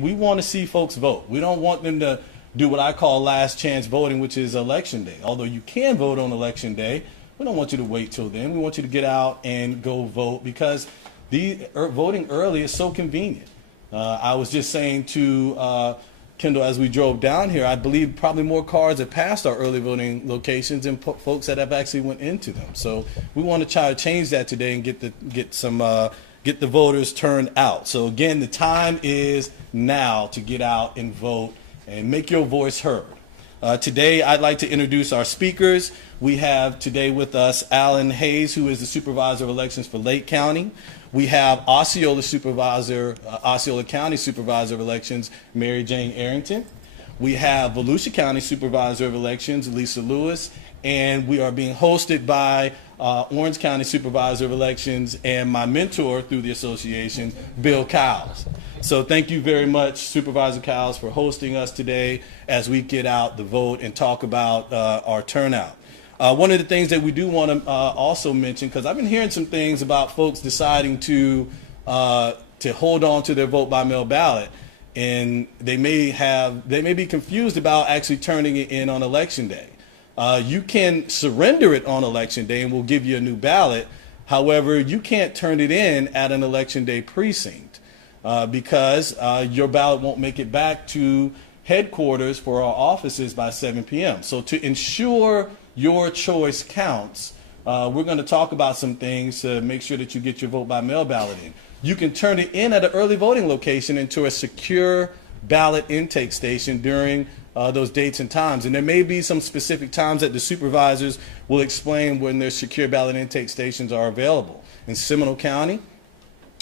We want to see folks vote. We don't want them to do what I call last chance voting, which is election day. Although you can vote on election day, we don't want you to wait till then. We want you to get out and go vote because voting early is so convenient. I was just saying to Kendall as we drove down here, I believe probably more cars have passed our early voting locations than folks that have actually went into them. So we want to try to change that today and get the voters turned out. So again, the time is now to get out and vote and make your voice heard. Today, I'd like to introduce our speakers. We have today with us Alan Hayes, who is the Supervisor of Elections for Lake County. We have Osceola County Supervisor of Elections, Mary Jane Arrington. We have Volusia County Supervisor of Elections, Lisa Lewis. And we are being hosted by Orange County Supervisor of Elections and my mentor through the association, Bill Cowles. So thank you very much, Supervisor Cowles, for hosting us today as we get out the vote and talk about our turnout. One of the things that we do want to also mention, because I've been hearing some things about folks deciding to hold on to their vote by mail ballot, and they may be confused about actually turning it in on election day. You can surrender it on election day and we'll give you a new ballot. However, you can't turn it in at an election day precinct because your ballot won't make it back to headquarters for our offices by 7 p.m. So to ensure your choice counts, we're going to talk about some things to make sure that you get your vote by mail ballot in. You can turn it in at an early voting location into a secure ballot intake station during those dates and times. And there may be some specific times that the supervisors will explain when their secure ballot intake stations are available. In Seminole County,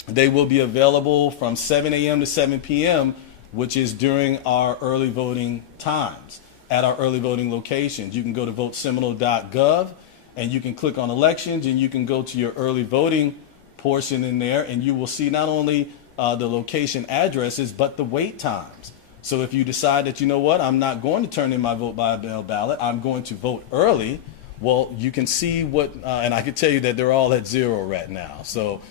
they will be available from 7 a.m. to 7 p.m., which is during our early voting times at our early voting locations. You can go to voteseminole.gov and you can click on elections and you can go to your early voting portion in there and you will see not only the location addresses but the wait times. So if you decide that, you know what, I'm not going to turn in my vote by mail ballot, I'm going to vote early, well, you can see what, and I can tell you that they're all at 0 right now. So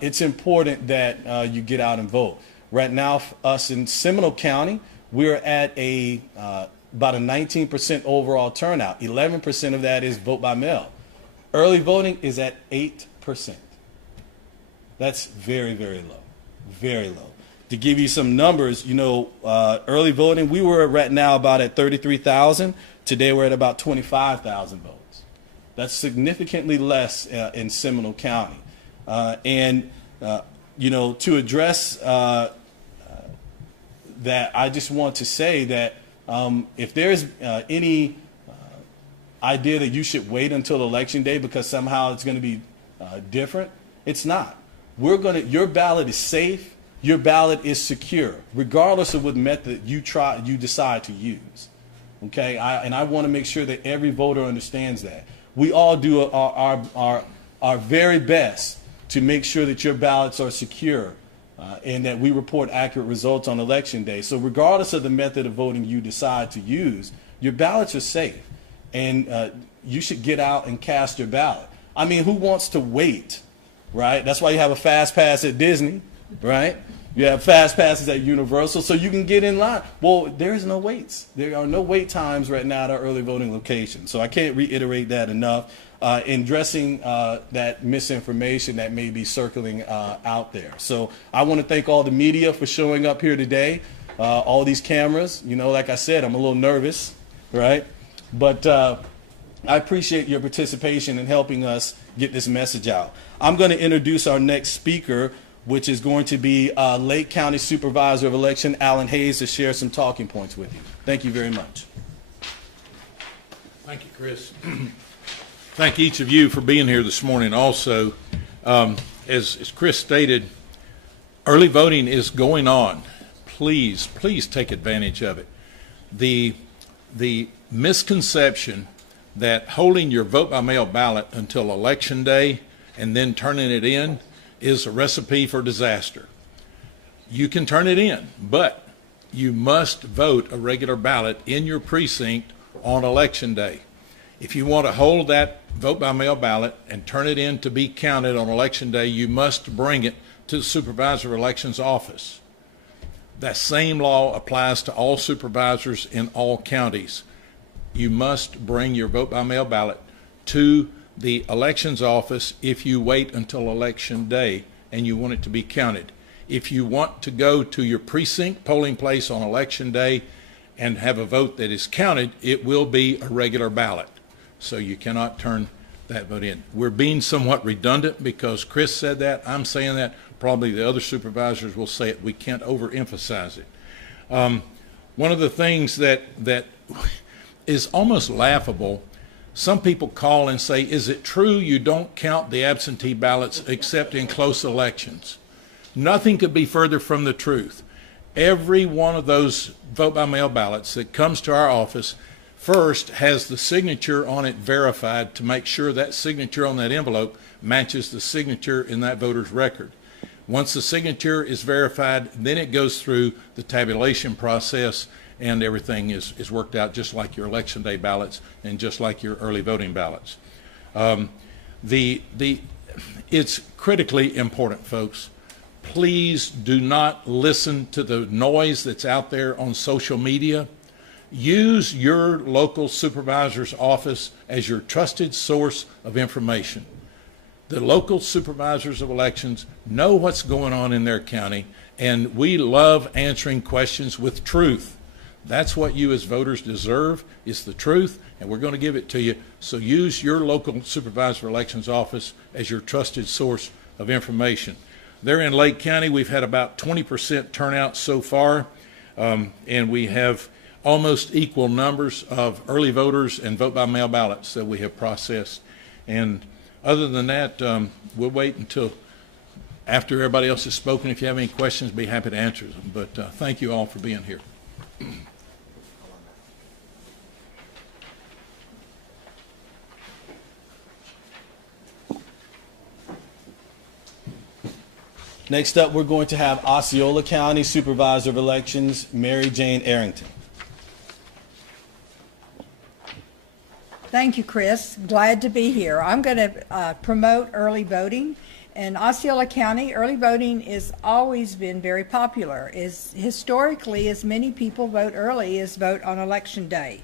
it's important that you get out and vote. Right now, us in Seminole County, we're at about a 19% overall turnout. 11% of that is vote by mail. Early voting is at 8%. That's very, very low, very low. To give you some numbers, you know, early voting, we were right now about at 33,000. Today we're at about 25,000 votes. That's significantly less in Seminole County. You know, to address that, I just want to say that if there's any idea that you should wait until Election Day because somehow it's going to be different, it's not. Your ballot is safe. Your ballot is secure, regardless of what method you decide to use. Okay, and I want to make sure that every voter understands that. We all do our very best to make sure that your ballots are secure and that we report accurate results on Election Day. So regardless of the method of voting you decide to use, your ballots are safe, and you should get out and cast your ballot. I mean, who wants to wait, right? That's why you have a fast pass at Disney. Right? You have fast passes at Universal so you can get in line. Well, there is no waits. There are no wait times right now at our early voting location. So I can't reiterate that enough in addressing that misinformation that may be circling out there. So I want to thank all the media for showing up here today, all these cameras. You know, like I said, I'm a little nervous, right? But I appreciate your participation in helping us get this message out. I'm going to introduce our next speaker, which is going to be Lake County Supervisor of Election, Alan Hayes, to share some talking points with you. Thank you very much. Thank you, Chris. Thank each of you for being here this morning also. As Chris stated, early voting is going on. Please take advantage of it. The misconception that holding your vote by mail ballot until Election Day and then turning it in is a recipe for disaster. You can turn it in, but you must vote a regular ballot in your precinct on Election Day. If you want to hold that vote by mail ballot and turn it in to be counted on Election Day, you must bring it to the Supervisor of Elections office. That same law applies to all supervisors in all counties. You must bring your vote by mail ballot to the elections office if you wait until election day and you want it to be counted. If you want to go to your precinct polling place on election day and have a vote that is counted, it will be a regular ballot. So you cannot turn that vote in. We're being somewhat redundant because Chris said that, I'm saying that, probably the other supervisors will say it. We can't overemphasize it. One of the things that is almost laughable, some people call and say, is it true you don't count the absentee ballots except in close elections? Nothing could be further from the truth. Every one of those vote by mail ballots that comes to our office first has the signature on it verified to make sure that signature on that envelope matches the signature in that voter's record. Once the signature is verified, then it goes through the tabulation process and everything is worked out just like your election day ballots and just like your early voting ballots. It's critically important, folks. Please do not listen to the noise that's out there on social media. Use your local supervisor's office as your trusted source of information. The local supervisors of elections know what's going on in their county, and we love answering questions with truth. That's what you as voters deserve, is the truth, and we're going to give it to you. So use your local supervisor of elections office as your trusted source of information. There in Lake County, we've had about 20% turnout so far, and we have almost equal numbers of early voters and vote by mail ballots that we have processed. And other than that, we'll wait until after everybody else has spoken. If you have any questions, be happy to answer them. But thank you all for being here. Next up, we're going to have Osceola County Supervisor of Elections, Mary Jane Arrington. Thank you, Chris. Glad to be here. I'm going to promote early voting. In Osceola County, early voting has always been very popular. Historically, as many people vote early as vote on election day.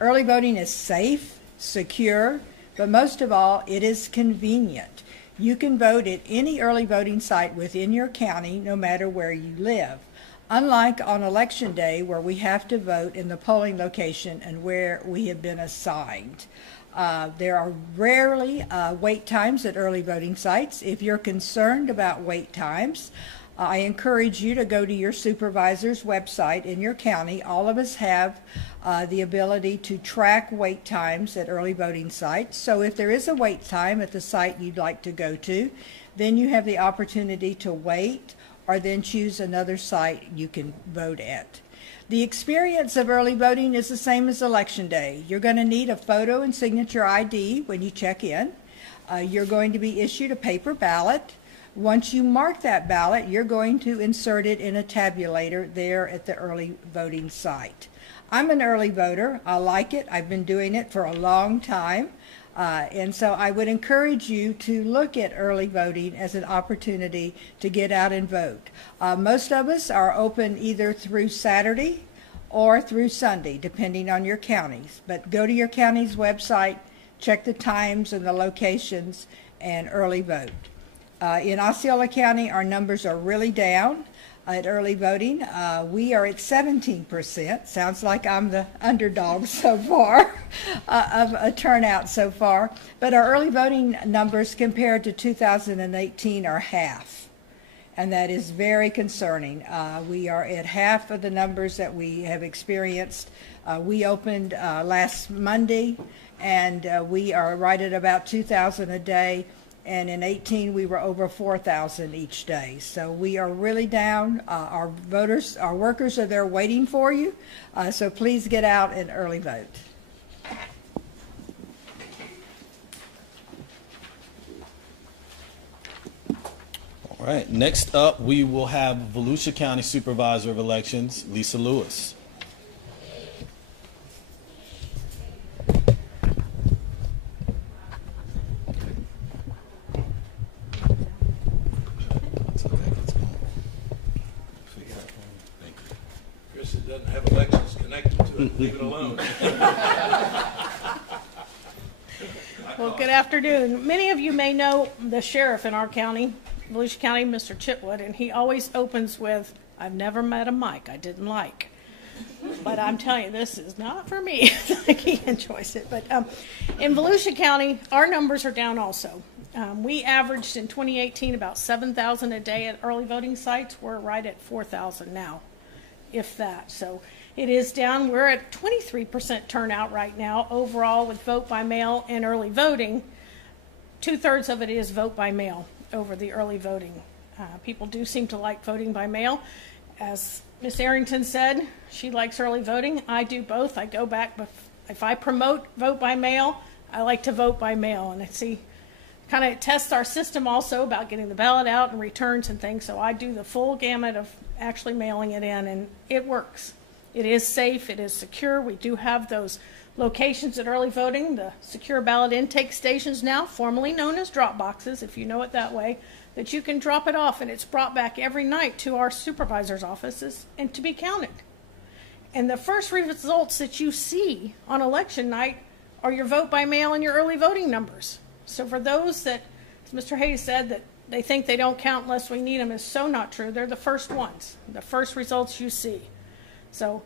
Early voting is safe, secure, but most of all, it is convenient. You can vote at any early voting site within your county, no matter where you live. Unlike on election day, where we have to vote in the polling location and where we have been assigned. There are rarely wait times at early voting sites. If you're concerned about wait times, I encourage you to go to your supervisor's website in your county. All of us have the ability to track wait times at early voting sites. So if there is a wait time at the site you'd like to go to, then you have the opportunity to wait or then choose another site you can vote at. The experience of early voting is the same as election day. You're going to need a photo and signature ID when you check in. You're going to be issued a paper ballot. Once you mark that ballot, you're going to insert it in a tabulator there at the early voting site. I'm an early voter. I like it. I've been doing it for a long time. And so I would encourage you to look at early voting as an opportunity to get out and vote. Most of us are open either through Saturday or through Sunday, depending on your counties. But go to your county's website, check the times and the locations, and early vote. In Osceola County, our numbers are really down at early voting. We are at 17%. Sounds like I'm the underdog so far of a turnout so far. But our early voting numbers compared to 2018 are half. And that is very concerning. We are at half of the numbers that we have experienced. We opened last Monday, and we are right at about 2,000 a day. And in 18, we were over 4,000 each day. So we are really down. Our voters, our workers are there waiting for you. So please get out and early vote. All right, next up, we will have Volusia County Supervisor of Elections, Lisa Lewis. office that doesn't have elections connected to it. Leave it alone. Well, good afternoon. Many of you may know the sheriff in our county, Volusia County, Mr. Chitwood, and he always opens with, "I've never met a Mike I didn't like." But I'm telling you, this is not for me. He enjoys it. But in Volusia County, our numbers are down also. We averaged in 2018 about 7,000 a day at early voting sites. We're right at 4,000 now, if that. So it is down. We're at 23% turnout right now overall with vote by mail and early voting. 2/3 of it is vote by mail over the early voting. People do seem to like voting by mail. As Ms. Arrington said, she likes early voting. I do both. I go back, but if I promote vote by mail, I like to vote by mail. And I see, kind of tests our system also about getting the ballot out and returns and things. So I do the full gamut of actually mailing it in, and it works. It is safe. It is secure. We do have those locations at early voting, the secure ballot intake stations now, formerly known as drop boxes, if you know it that way, that you can drop it off and it's brought back every night to our supervisor's offices and to be counted. And the first results that you see on election night are your vote by mail and your early voting numbers. So for those that, as Mr. Hayes said, that they think they don't count unless we need them, is so not true. They're the first ones, the first results you see. So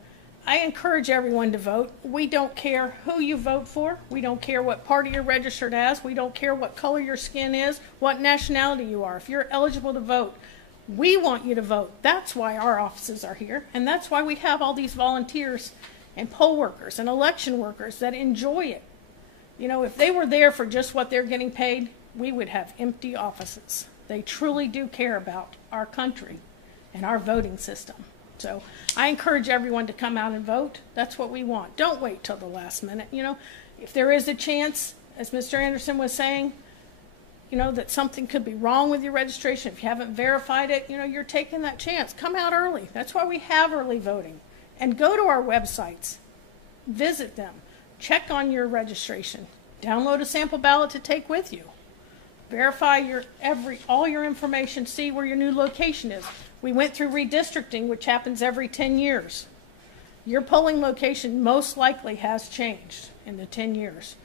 I encourage everyone to vote. We don't care who you vote for. We don't care what party you're registered as. We don't care what color your skin is, what nationality you are. If you're eligible to vote, we want you to vote. That's why our offices are here, and that's why we have all these volunteers and poll workers and election workers that enjoy it. You know, if they were there for just what they're getting paid, we would have empty offices. They truly do care about our country and our voting system. So I encourage everyone to come out and vote. That's what we want. Don't wait till the last minute. You know, if there is a chance, as Mr. Anderson was saying, you know, that something could be wrong with your registration, if you haven't verified it, you know, you're taking that chance. Come out early. That's why we have early voting. And go to our websites. Visit them. Check on your registration. Download a sample ballot to take with you. Verify all your information. See where your new location is. We went through redistricting, which happens every 10 years. Your polling location most likely has changed in the 10 years.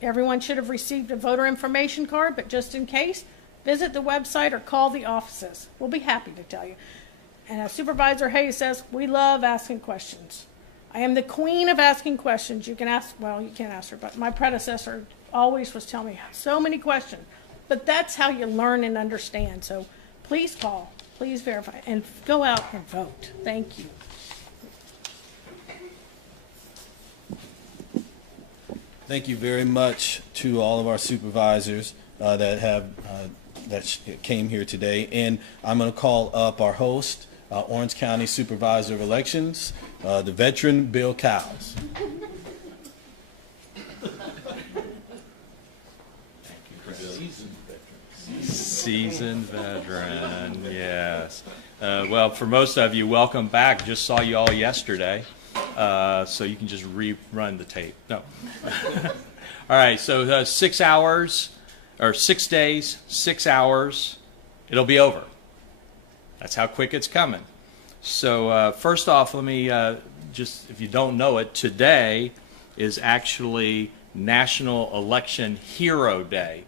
Everyone should have received a voter information card, but just in case, visit the website or call the offices. We'll be happy to tell you. And as Supervisor Hayes says, we love asking questions. I am the queen of asking questions. You can ask, well, you can't ask her, but my predecessor always was telling me so many questions. But that's how you learn and understand. So please call, please verify, and go out and vote. Thank you. Thank you very much to all of our supervisors that came here today. And I'm going to call up our host, Orange County Supervisor of Elections, the veteran Bill Cowles. Seasoned veteran, yes. Well, for most of you, welcome back. Just saw you all yesterday, so you can just rerun the tape. No. All right, so 6 hours, or 6 days, 6 hours, it'll be over. That's how quick it's coming. So first off, let me just, if you don't know it, today is actually National Election Hero Day.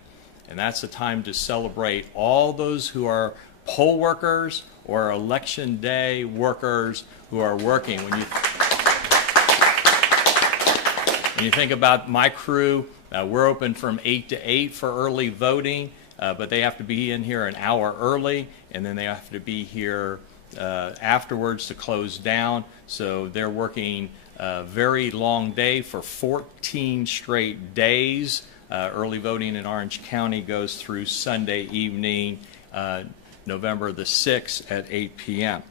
And that's a time to celebrate all those who are poll workers or election day workers who are working. When you think about my crew, we're open from 8 to 8 for early voting, but they have to be in here an hour early, and then they have to be here afterwards to close down. So they're working a very long day for 14 straight days. Early voting in Orange County goes through Sunday evening, November the 6th at 8 p.m.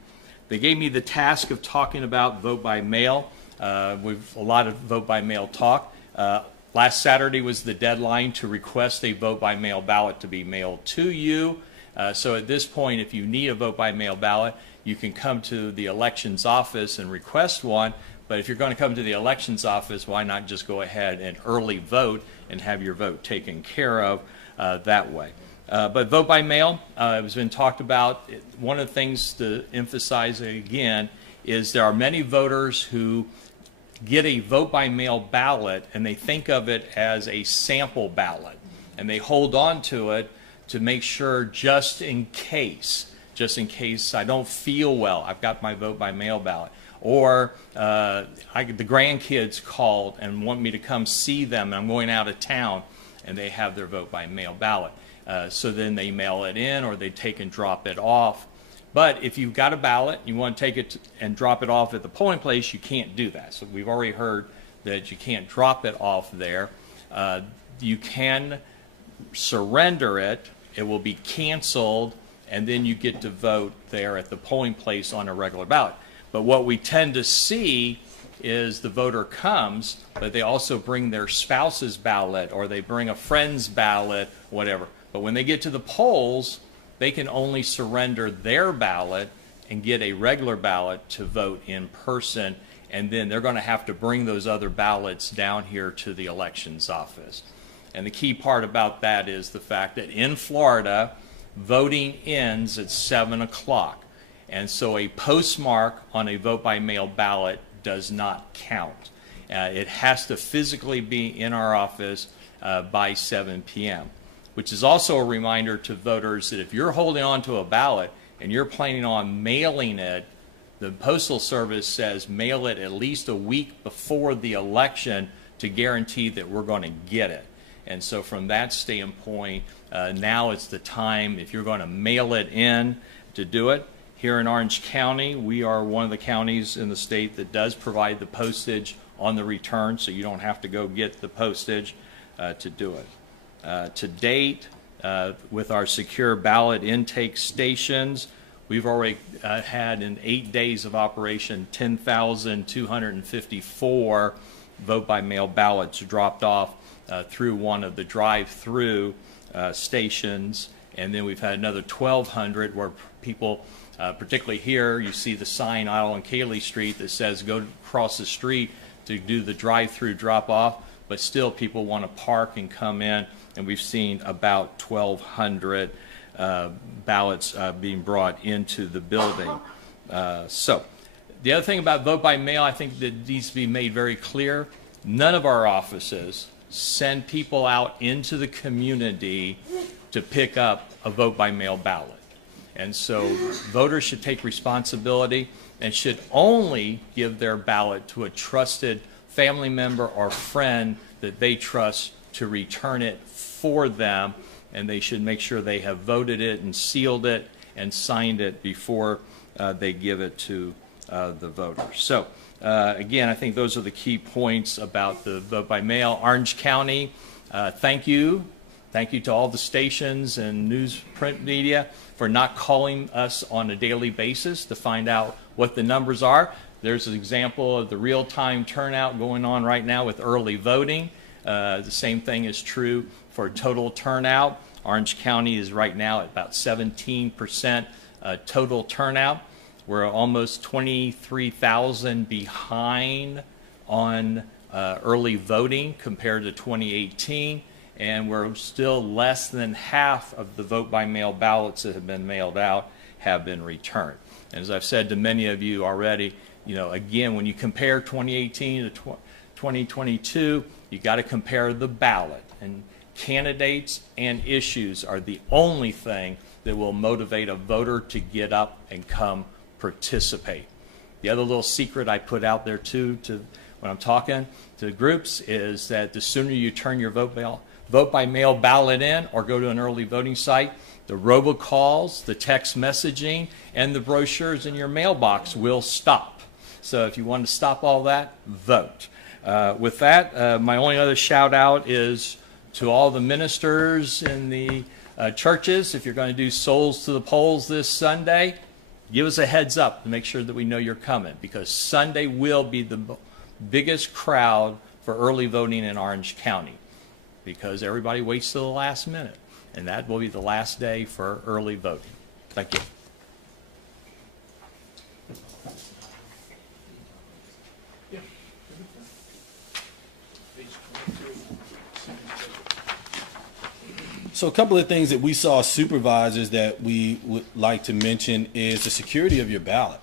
They gave me the task of talking about vote by mail. We've a lot of vote by mail talk. Last Saturday was the deadline to request a vote by mail ballot to be mailed to you. So at this point, if you need a vote by mail ballot, you can come to the elections office and request one. But if you're going to come to the elections office, why not just go ahead and early vote and have your vote taken care of that way. But vote by mail, it's been talked about. One of the things to emphasize again is there are many voters who get a vote-by-mail ballot and they think of it as a sample ballot, and they hold on to it to make sure just in case I don't feel well, I've got my vote-by-mail ballot. Or the grandkids called and want me to come see them, and I'm going out of town, and they have their vote-by-mail ballot. So then they mail it in, or they take and drop it off. But if you've got a ballot, you want to take it and drop it off at the polling place, you can't do that. So we've already heard that you can't drop it off there. You can surrender it. It will be canceled, and then you get to vote there at the polling place on a regular ballot. But what we tend to see is the voter comes, but they also bring their spouse's ballot, or they bring a friend's ballot, whatever. But when they get to the polls, they can only surrender their ballot and get a regular ballot to vote in person, and then they're going to have to bring those other ballots down here to the elections office. And the key part about that is the fact that in Florida, voting ends at 7 o'clock. And so a postmark on a vote-by-mail ballot does not count. It has to physically be in our office by 7 p.m., which is also a reminder to voters that if you're holding on to a ballot and you're planning on mailing it, the Postal Service says mail it at least a week before the election to guarantee that we're going to get it. And so from that standpoint, now it's the time, if you're going to mail it in, to do it. Here in Orange County, we are one of the counties in the state that does provide the postage on the return, so you don't have to go get the postage to do it. To date, with our secure ballot intake stations, we've already had in 8 days of operation 10,254 vote-by-mail ballots dropped off through one of the drive-through stations, and then we've had another 1,200 where people, particularly here, you see the sign out on Cayley Street that says go across the street to do the drive-through drop-off, but still people want to park and come in, and we've seen about 1,200 ballots being brought into the building. So the other thing about vote-by-mail, I think that needs to be made very clear, none of our offices send people out into the community to pick up a vote-by-mail ballot. And so voters should take responsibility and should only give their ballot to a trusted family member or friend that they trust to return it for them, and they should make sure they have voted it and sealed it and signed it before they give it to the voters. So again, I think those are the key points about the vote by mail. Orange County, thank you. Thank you to all the stations and news print media for not calling us on a daily basis to find out what the numbers are. There's an example of the real-time turnout going on right now with early voting. The same thing is true for total turnout. Orange County is right now at about 17% total turnout. We're almost 23,000 behind on early voting compared to 2018. And we're still less than half of the vote-by-mail ballots that have been mailed out have been returned. And as I've said to many of you already, you know, again, when you compare 2018 to 2022, you got to compare the ballot. And candidates and issues are the only thing that will motivate a voter to get up and come participate. The other little secret I put out there too, when I'm talking to groups, is that the sooner you turn your vote by mail ballot in or go to an early voting site, the robocalls, the text messaging, and the brochures in your mailbox will stop. So if you want to stop all that, vote. With that, my only other shout out is to all the ministers in the churches. If you're going to do Souls to the Polls this Sunday, give us a heads up to make sure that we know you're coming, because Sunday will be the biggest crowd for early voting in Orange County, because everybody waits till the last minute, and that will be the last day for early voting. Thank you. So a couple of things that we saw supervisors that we would like to mention is the security of your ballot.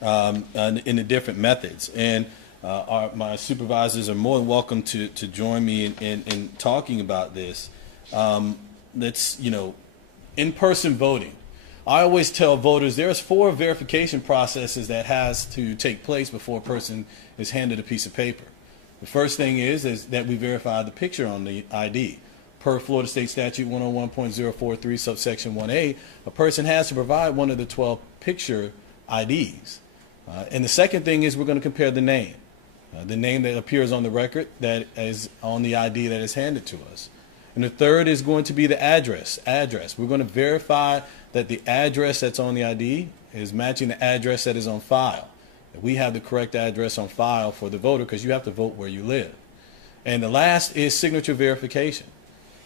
in the different methods. And my supervisors are more than welcome to join me in talking about this. That's, in-person voting. I always tell voters there's 4 verification processes that has to take place before a person is handed a piece of paper. The first thing is that we verify the picture on the ID. Per Florida State Statute 101.043 subsection 1A, a person has to provide one of the 12 picture IDs. And the second thing is we're going to compare the name that appears on the record that is on the ID that is handed to us. And the third is going to be the address. We're going to verify that the address that's on the ID is matching the address that is on file. That we have the correct address on file for the voter, because you have to vote where you live. And the last is signature verification.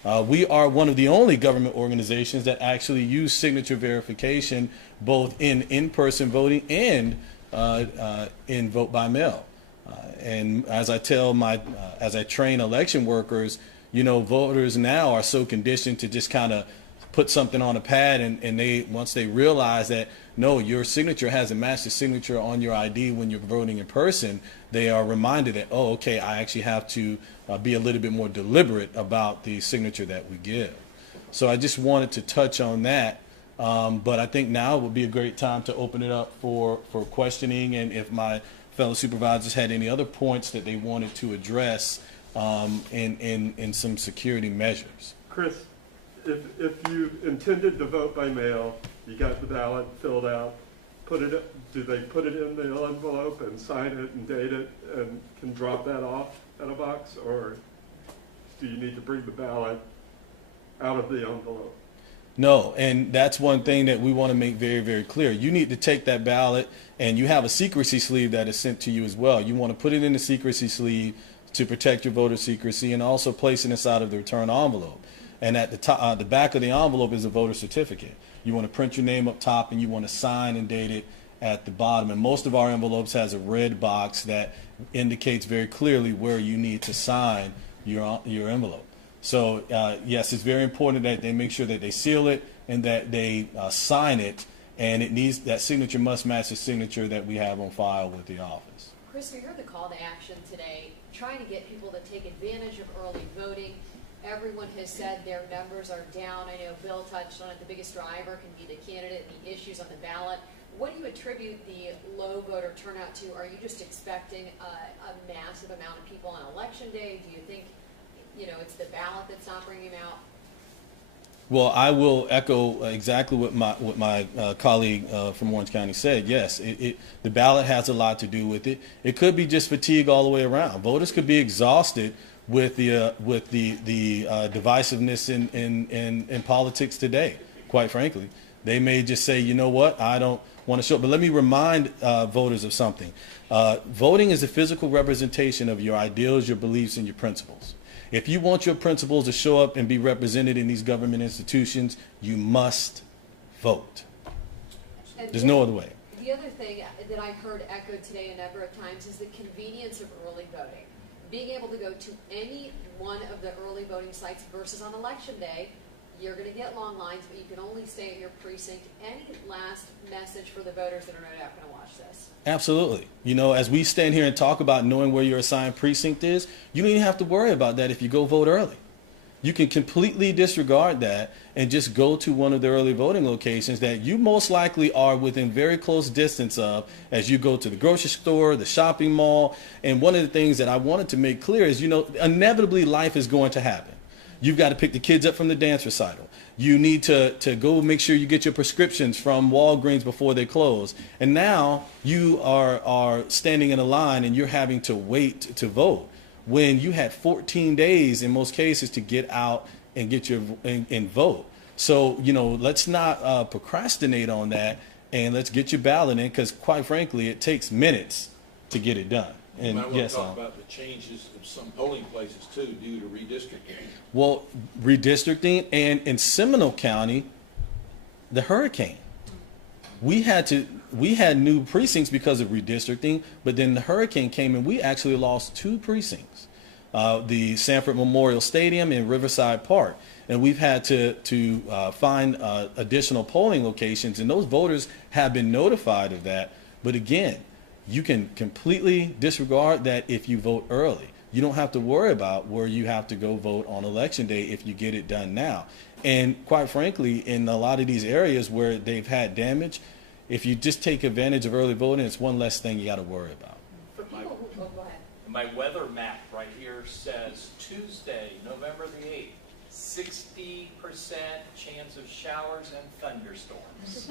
We are one of the only government organizations that actually use signature verification both in-person voting and in vote by mail. And as I tell as I train election workers, voters now are so conditioned to just kind of put something on a pad, and once they realize that no, your signature hasn't matched the signature on your ID when you're voting in person, they are reminded that, oh, okay, I actually have to be a little bit more deliberate about the signature that we give. So I just wanted to touch on that, but I think now would be a great time to open it up for questioning, and if my fellow supervisors had any other points that they wanted to address in some security measures. Chris, if you intended to vote by mail, you got the ballot filled out, do they put it in the envelope and sign it and date it and can drop that off at a box, or do you need to bring the ballot out of the envelope? No, and that's one thing that we want to make very, very clear. You need to take that ballot, and you have a secrecy sleeve that is sent to you as well. You want to put it in the secrecy sleeve to protect your voter secrecy, and also place it inside of the return envelope. And at the top, the back of the envelope is a voter certificate. You want to print your name up top, and you want to sign and date it at the bottom. And most of our envelopes has a red box that indicates very clearly where you need to sign your envelope. So yes, it's very important that they make sure that they seal it and that they sign it, and that signature must match the signature that we have on file with the office. Chris, we heard the call to action today, trying to get people to take advantage of early voting. Everyone has said their numbers are down. I know Bill touched on it. The biggest driver can be the candidate and the issues on the ballot. What do you attribute the low voter turnout to? Are you just expecting a massive amount of people on election day? Do you think, it's the ballot that's not bringing them out? Well, I will echo exactly what my colleague from Orange County said. Yes, the ballot has a lot to do with it. It could be just fatigue all the way around. Voters could be exhausted with the divisiveness in politics today. Quite frankly, they may just say, you know what, I don't want to show up. But let me remind voters of something. Voting is a physical representation of your ideals, your beliefs, and your principles. If you want your principles to show up and be represented in these government institutions, you must vote. There's no other way. The other thing that I heard echoed today a number of times is the convenience of early voting. Being able to go to any one of the early voting sites versus on election day, you're going to get long lines, but you can only stay at your precinct. Any last message for the voters that are no doubt going to watch this? Absolutely. As we stand here and talk about knowing where your assigned precinct is, you don't even have to worry about that if you go vote early. You can completely disregard that and just go to one of the early voting locations that you most likely are within very close distance of as you go to the grocery store, the shopping mall. And one of the things that I wanted to make clear is, inevitably life is going to happen. You've got to pick the kids up from the dance recital. You need to go make sure you get your prescriptions from Walgreens before they close. And now you are standing in a line and you're having to wait to vote when you had 14 days in most cases to get out and get and vote. So, let's not procrastinate on that, and let's get your ballot in, because quite frankly, it takes minutes to get it done. And yes, talk about the changes of some polling places too due to redistricting. Well, redistricting, and in Seminole County, the hurricane. We had new precincts because of redistricting, but then the hurricane came and we actually lost 2 precincts, the Sanford Memorial Stadium and Riverside Park, and we've had to find additional polling locations, and those voters have been notified of that. But again, you can completely disregard that if you vote early. You don't have to worry about where you have to go vote on election day if you get it done now. And quite frankly, in a lot of these areas where they've had damage, if you just take advantage of early voting, it's one less thing you got to worry about. For people who, oh, go ahead. My weather map right here says Tuesday, November the 8th, 60% chance of showers and thunderstorms.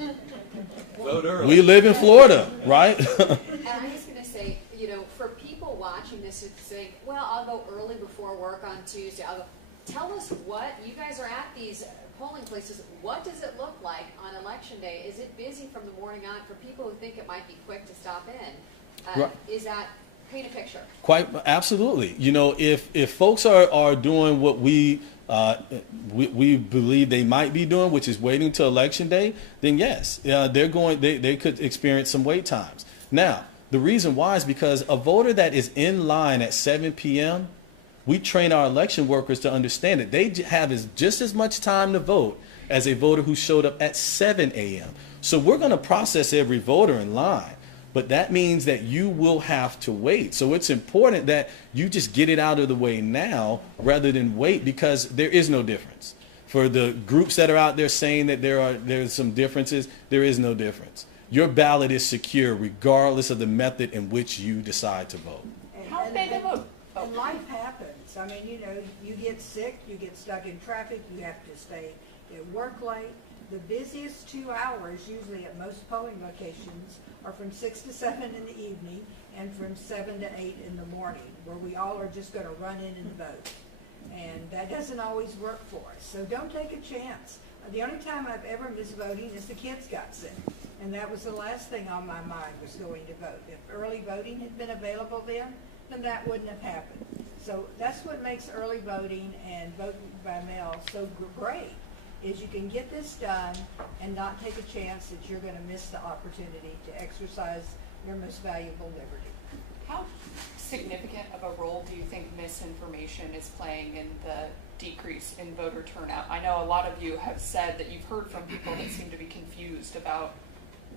Vote early. We live in Florida, right? And I'm just going to say, you know, for people watching this who say, well, I'll go early before work on Tuesday, I'll go, tell us what, you guys are at these polling places, what does it look like on election day? Is it busy from the morning on? For people who think it might be quick to stop in, Right. is that, paint a picture? Quite absolutely. You know, if folks are doing what we believe they might be doing, which is waiting till election day, then yes, they could experience some wait times. Now, the reason why is because a voter that is in line at 7 p.m., we train our election workers to understand that they have just as much time to vote as a voter who showed up at 7 a.m. So we're going to process every voter in line. But that means that you will have to wait. So it's important that you just get it out of the way now rather than wait, because there is no difference. For the groups that are out there saying that there's some differences, there is no difference. Your ballot is secure regardless of the method in which you decide to vote. How big of a... And life happens. I mean, you know, you get sick, you get stuck in traffic, you have to stay at work late. The busiest 2 hours, usually at most polling locations, are from 6 to 7 in the evening and from 7 to 8 in the morning, where we all are just going to run in and vote. And that doesn't always work for us. So don't take a chance. The only time I've ever missed voting is the kids got sick. And that was the last thing on my mind, was going to vote. If early voting had been available then that wouldn't have happened. So that's what makes early voting and voting by mail so great, is you can get this done and not take a chance that you're going to miss the opportunity to exercise your most valuable liberty. How significant of a role do you think misinformation is playing in the decrease in voter turnout? I know a lot of you have said that you've heard from people that seem to be confused about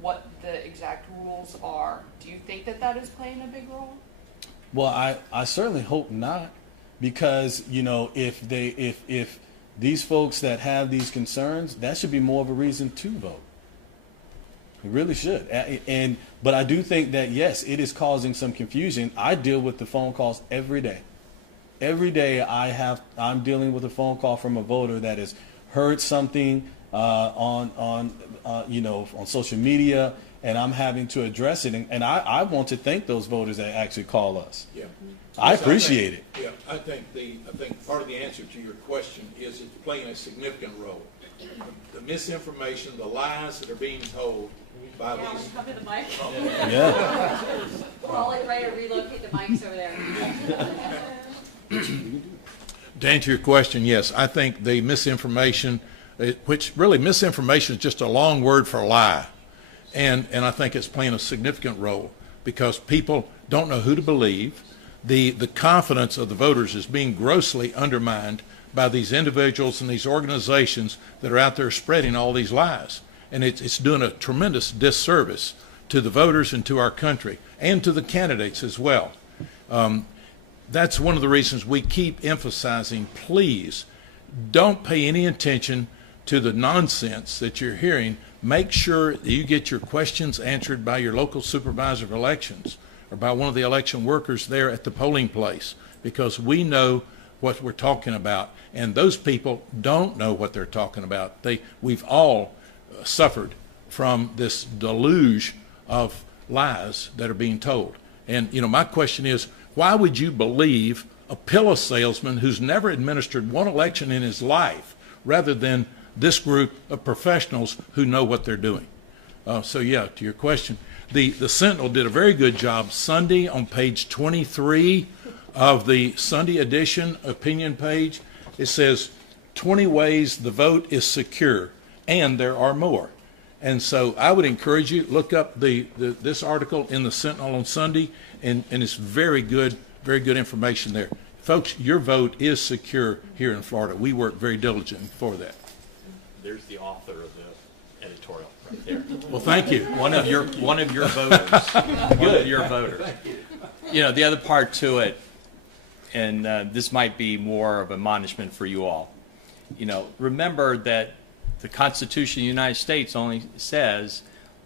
what the exact rules are. Do you think that that is playing a big role? Well, I certainly hope not, because, you know, if these folks that have these concerns, that should be more of a reason to vote. It really should. But I do think that, yes, it is causing some confusion. I deal with the phone calls every day. Every day I'm dealing with a phone call from a voter that has heard something on social media, and I'm having to address it. And I want to thank those voters that actually call us. Yeah. I appreciate it. Yeah, I think part of the answer to your question is it's playing a significant role. The misinformation, the lies that are being told by these. Come to the mic. Yeah. I'll try to relocate the mics over there. To answer your question, yes, I think the misinformation, which really misinformation is just a long word for lie. And I think it's playing a significant role because people don't know who to believe. The confidence of the voters is being grossly undermined by these individuals and these organizations that are out there spreading all these lies. And it's doing a tremendous disservice to the voters and to our country and to the candidates as well. That's one of the reasons we keep emphasizing, please don't pay any attention to the nonsense that you're hearing. Make sure that you get your questions answered by your local supervisor of elections or by one of the election workers there at the polling place, because we know what we're talking about, and those people don't know what they're talking about. We've all suffered from this deluge of lies that are being told. And, you know, my question is, why would you believe a pillow salesman who's never administered one election in his life rather than this group of professionals who know what they're doing? So, yeah, to your question, the Sentinel did a very good job Sunday on page 23 of the Sunday edition opinion page. It says 20 ways the vote is secure, and there are more. And so I would encourage you, look up this article in the Sentinel on Sunday, and it's very good information there. Folks, your vote is secure here in Florida. We work very diligently for that. There's the author of the editorial. There. Well, thank you. One of your voters. One of your voters. You know, the other part to it, and this might be more of an admonishment for you all. You know, remember that the Constitution of the United States only says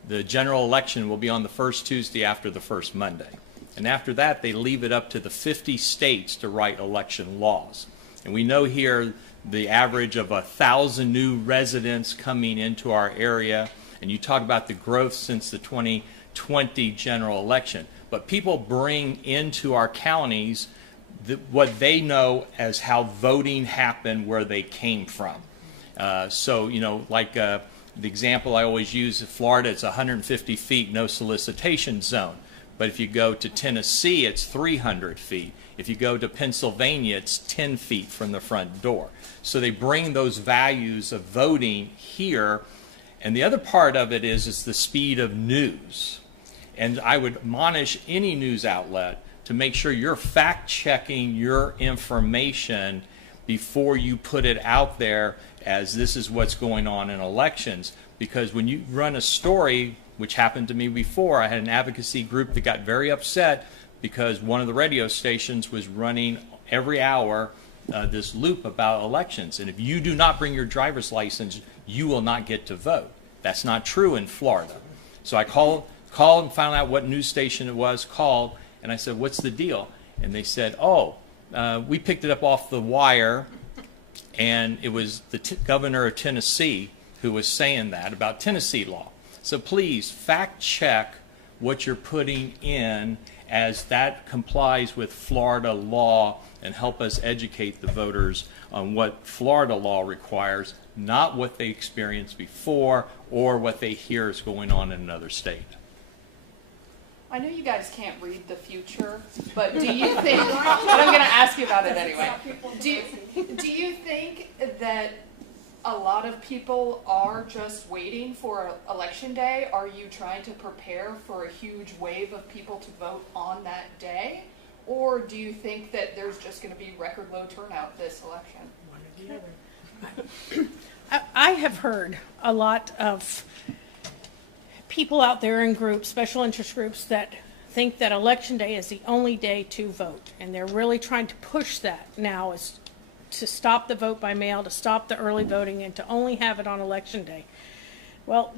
the general election will be on the first Tuesday after the first Monday. And after that, they leave it up to the 50 states to write election laws. And we know here the average of 1,000 new residents coming into our area. And you talk about the growth since the 2020 general election. But people bring into our counties what they know as how voting happened where they came from. So, you know, like the example I always use, Florida, it's 150 feet, no solicitation zone. But if you go to Tennessee, it's 300 feet. If you go to Pennsylvania, it's 10 feet from the front door. So they bring those values of voting here. And the other part of it is the speed of news. And I would admonish any news outlet to make sure you're fact-checking your information before you put it out there as this is what's going on in elections. Because when you run a story, which happened to me before, I had an advocacy group that got very upset because one of the radio stations was running every hour this loop about elections. And if you do not bring your driver's license, you will not get to vote. That's not true in Florida. So I called and found out what news station it was, called, and I said, what's the deal? And they said, oh, we picked it up off the wire, and it was the governor of Tennessee who was saying that about Tennessee law. So please fact check what you're putting in as that complies with Florida law and help us educate the voters on what Florida law requires, not what they experienced before or what they hear is going on in another state. I know you guys can't read the future, but do you think, but I'm going to ask you about it anyway. Do you think that a lot of people are just waiting for Election Day? Are you trying to prepare for a huge wave of people to vote on that day? Or do you think that there's just going to be record low turnout this election? One or the other. I have heard a lot of people out there in groups, special interest groups, that think that Election Day is the only day to vote. And they're really trying to push that now, is to stop the vote by mail, to stop the early voting, and to only have it on Election Day. Well,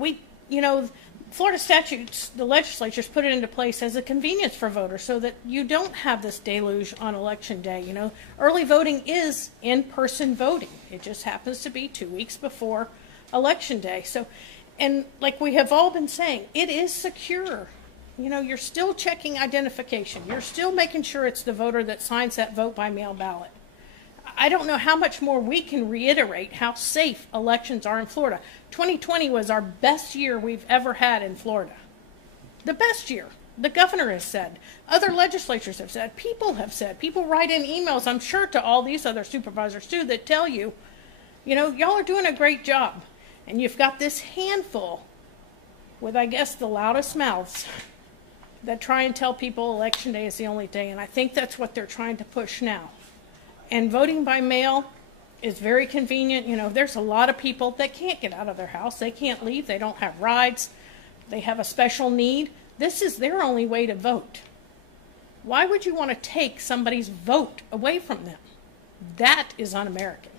Florida statutes, the legislature's put it into place as a convenience for voters so that you don't have this deluge on Election Day. You know, early voting is in-person voting. It just happens to be 2 weeks before Election Day. So, and like we have all been saying, it is secure. You know, you're still checking identification. You're still making sure it's the voter that signs that vote by mail ballot. I don't know how much more we can reiterate how safe elections are in Florida. 2020 was our best year we've ever had in Florida. The best year. The governor has said. Other legislatures have said. People have said. People write in emails, I'm sure, to all these other supervisors, too, that tell you, you know, y'all are doing a great job. And you've got this handful with, I guess, the loudest mouths that try and tell people Election Day is the only day. And I think that's what they're trying to push now. And voting by mail is very convenient. You know, there's a lot of people that can't get out of their house. They can't leave. They don't have rides. They have a special need. This is their only way to vote. Why would you want to take somebody's vote away from them? That is un-American.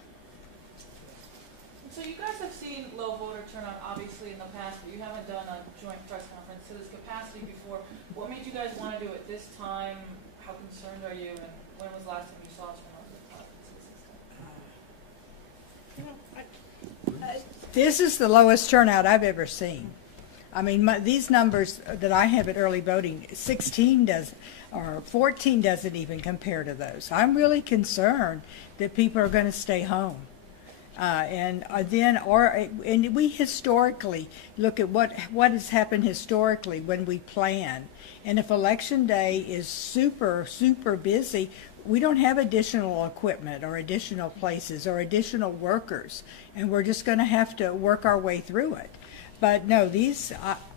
So you guys have seen low voter turnout, obviously, in the past, but you haven't done a joint press conference to this capacity before. What made you guys want to do it this time? How concerned are you? And when was the last time you saw us from This is the lowest turnout I've ever seen. I mean, these numbers that I have at early voting, 16 does, or 14 doesn't even compare to those. I'm really concerned that people are going to stay home. And we historically look at what has happened historically when we plan. And if Election Day is super, super busy, we don't have additional equipment or additional places or additional workers, and we're just going to have to work our way through it. But no,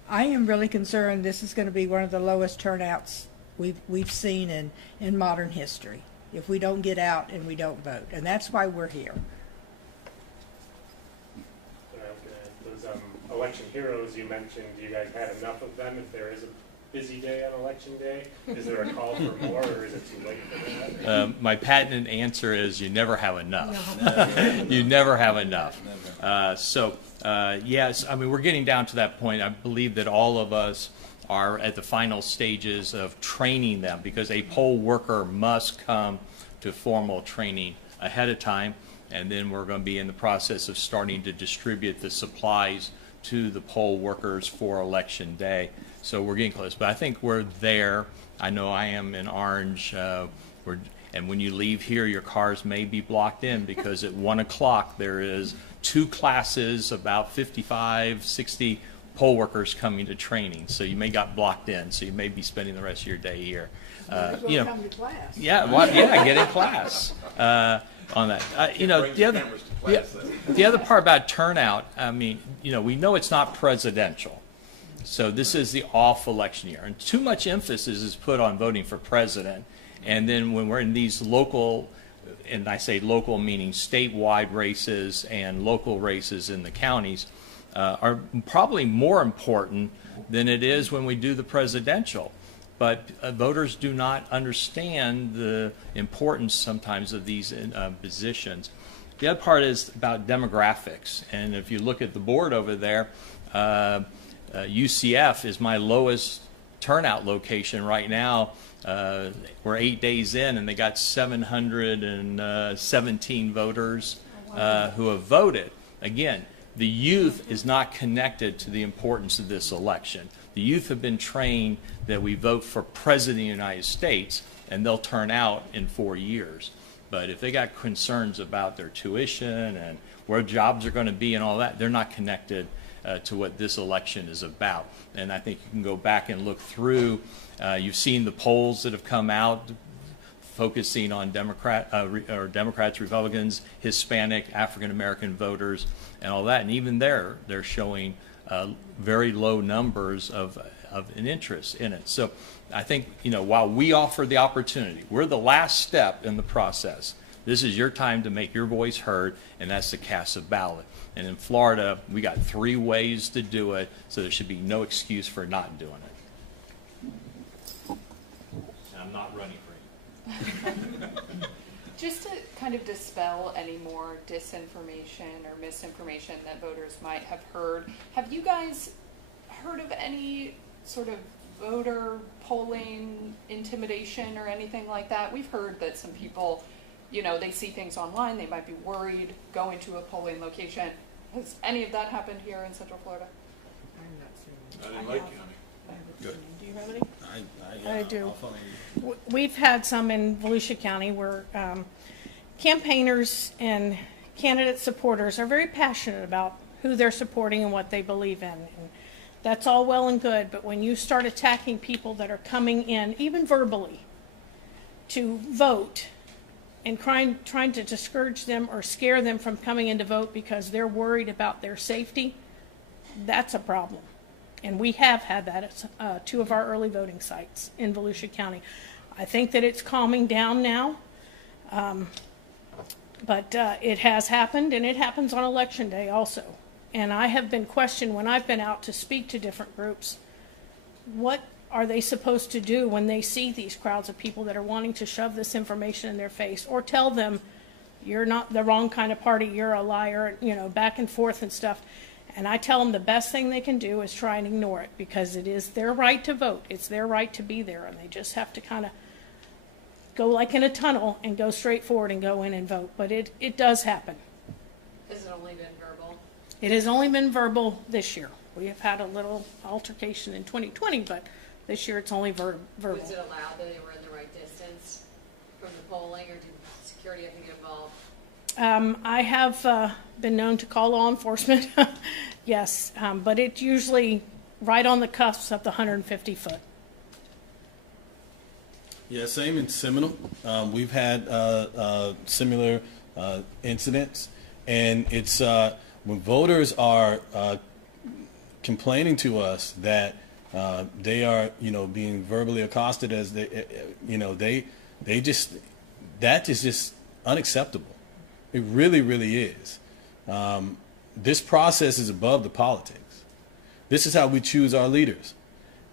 I am really concerned this is going to be one of the lowest turnouts we've seen in modern history if we don't get out and we don't vote, and that's why we're here. Those election heroes you mentioned, you guys had enough of them if there is a busy day on election day? Is there a call for more, or is it too late for that? My patented answer is you never have enough. You never have enough. Yes, I mean, we're getting down to that point. I believe that all of us are at the final stages of training them, because a poll worker must come to formal training ahead of time, and then we're going to be in the process of starting to distribute the supplies to the poll workers for election day. So we're getting close, but I think we're there. I know I am in Orange. And when you leave here, your cars may be blocked in, because at 1 o'clock there is 2 classes, about 55, 60 poll workers coming to training. So you may got blocked in, so you may be spending the rest of your day here. Come to class. Get in class on that. The other part about turnout, I mean, we know it's not presidential. So this is the off election year, and too much emphasis is put on voting for president. And then when we're in these local, and I say local meaning statewide races and local races in the counties, are probably more important than it is when we do the presidential. But voters do not understand the importance sometimes of these positions. The other part is about demographics. And if you look at the board over there, UCF is my lowest turnout location right now. We're 8 days in, and they got 717 voters who have voted. Again, the youth is not connected to the importance of this election. The youth have been trained that we vote for President of the United States, and they'll turn out in 4 years. But if they got concerns about their tuition and where jobs are going to be and all that, they're not connected to what this election is about. And I think you can go back and look through. You've seen the polls that have come out focusing on Democrats, Republicans, Hispanic, African American voters, and all that. And even there, they're showing very low numbers of an interest in it. So I think, while we offer the opportunity, we're the last step in the process. This is your time to make your voice heard, and that's to cast a ballot. And in Florida, we got 3 ways to do it, so there should be no excuse for not doing it. And I'm not running for it. Just to kind of dispel any more disinformation or misinformation that voters might have heard, have you guys heard of any sort of voter polling intimidation or anything like that? We've heard that some people, they see things online, they might be worried going to a polling location. Has any of that happened here in Central Florida? I didn't like County. Good. Do you have any? I do. We've had some in Volusia County where campaigners and candidate supporters are very passionate about who they're supporting and what they believe in. And that's all well and good, but when you start attacking people that are coming in, even verbally, to vote and trying to discourage them or scare them from coming in to vote because they're worried about their safety, that's a problem. And we have had that at 2 of our early voting sites in Volusia County. I think that it's calming down now, but it has happened, and it happens on Election Day also. And I have been questioned when I've been out to speak to different groups, what are they supposed to do when they see these crowds of people that are wanting to shove this information in their face or tell them you're not the wrong kind of party, you're a liar, back and forth and stuff. And I tell them the best thing they can do is try and ignore it, because it is their right to vote. It's their right to be there, and they just have to kind of go like in a tunnel and go straight forward and go in and vote. But it does happen. Has it only been verbal? It has only been verbal this year. We have had a little altercation in 2020, but this year it's only verbal. Was it allowed that they were in the right distance from the polling, or did security have to get involved? I have been known to call law enforcement, yes, but it's usually right on the cusp of the 150 foot. Yeah, same in Seminole. We've had similar incidents, and it's when voters are complaining to us that they are, being verbally accosted as that is just unacceptable. It really, really is. This process is above the politics. This is how we choose our leaders.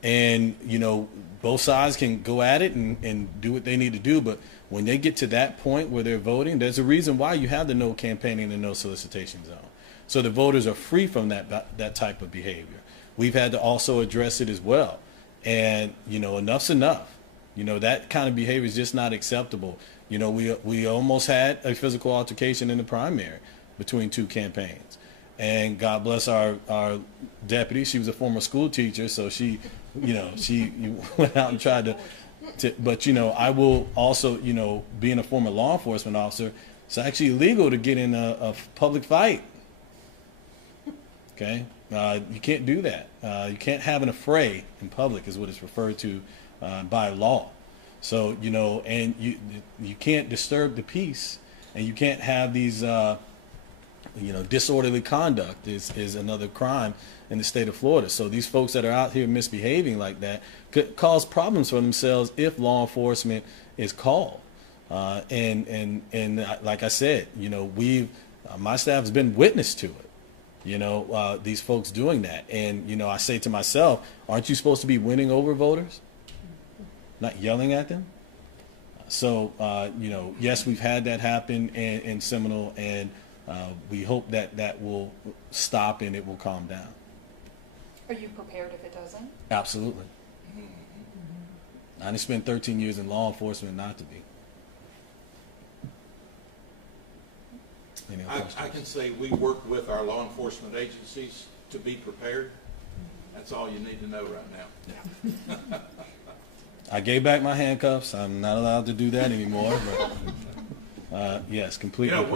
And, you know, both sides can go at it and do what they need to do. But when they get to that point where they're voting, there's a reason why you have the no campaigning and no solicitation zone. So the voters are free from that type of behavior. We've had to also address it as well. And, you know, enough's enough. You know, that kind of behavior is just not acceptable. You know, we almost had a physical altercation in the primary between two campaigns. And God bless our deputy. She was a former school teacher, so she, you know, she went out and tried to, but, you know, I will also, you know, being a former law enforcement officer, it's actually illegal to get in a public fight. Okay? You can't do that. You can't have an affray in public is what it's referred to by law. So, you know, and you can't disturb the peace, and you can't have these, you know, disorderly conduct is another crime in the state of Florida. So these folks that are out here misbehaving like that could cause problems for themselves if law enforcement is called. And like I said, you know, my staff has been witness to it. You know, these folks doing that. And, you know, I say to myself, aren't you supposed to be winning over voters? Not yelling at them? So, you know, yes, we've had that happen in Seminole, and we hope that will stop and it will calm down. Are you prepared if it doesn't? Absolutely. I didn't spend 13 years in law enforcement not to be. I can say we work with our law enforcement agencies to be prepared. That's all you need to know right now. I gave back my handcuffs. I'm not allowed to do that anymore. But yes, completely. You know,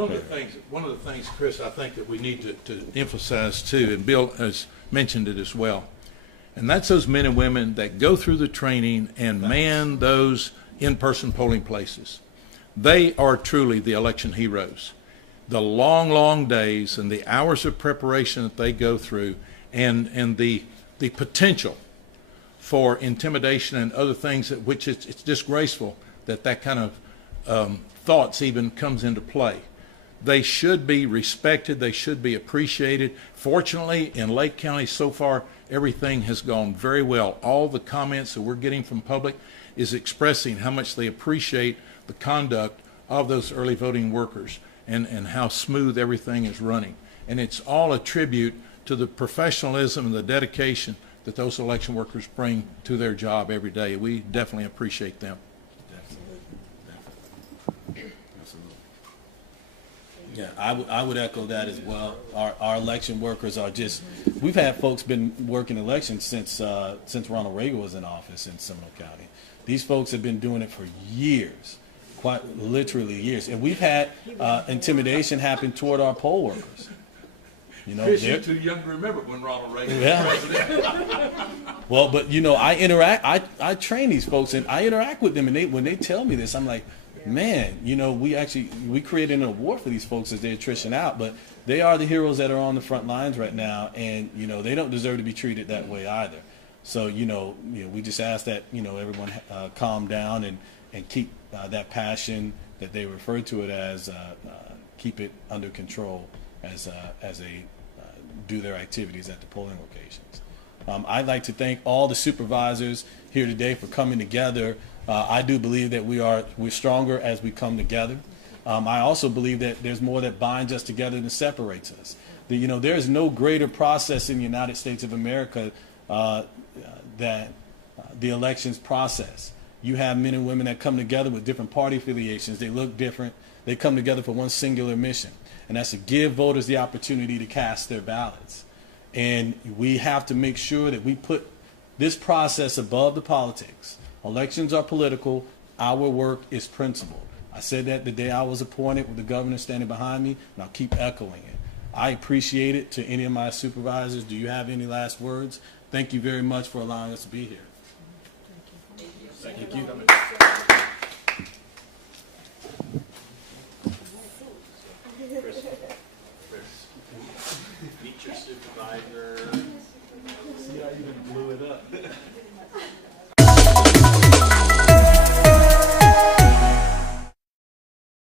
one of the things, Chris, I think that we need to emphasize too, and Bill has mentioned it as well, and that's those men and women that go through the training and man those in-person polling places. They are truly the election heroes. The long, long days and the hours of preparation that they go through, and the potential for intimidation and other things, which it's disgraceful that kind of thoughts even comes into play. They should be respected. They should be appreciated. Fortunately, in Lake County so far, everything has gone very well. All the comments that we're getting from public is expressing how much they appreciate the conduct of those early voting workers and how smooth everything is running. And it's all a tribute to the professionalism and the dedication that those election workers bring to their job every day. We definitely appreciate them. Yeah, I would echo that as well. Our election workers are just, we've had folks been working elections since Ronald Reagan was in office in Seminole County. These folks have been doing it for years, quite literally years. And we've had intimidation happen toward our poll workers. You know, Chris, you're too young to remember when Ronald Reagan was president. Well, but you know, I train these folks and I interact with them, and when they tell me this, I'm like, man, you know, we created an award for these folks as they attrition out, but they are the heroes that are on the front lines right now, and you know, they don't deserve to be treated that way either. So you know, we just ask that, you know, everyone calm down and keep that passion that they refer to it as, keep it under control as they do their activities at the polling locations. I'd like to thank all the supervisors here today for coming together. I do believe that we're stronger as we come together. I also believe that there's more that binds us together than separates us. You know, there is no greater process in the United States of America than the elections process. You have men and women that come together with different party affiliations. They look different. They come together for one singular mission, and that's to give voters the opportunity to cast their ballots. And we have to make sure that we put this process above the politics. Elections are political. Our work is principled. I said that the day I was appointed with the governor standing behind me, and I'll keep echoing it. I appreciate it. To any of my supervisors, do you have any last words? Thank you very much for allowing us to be here. Thank you.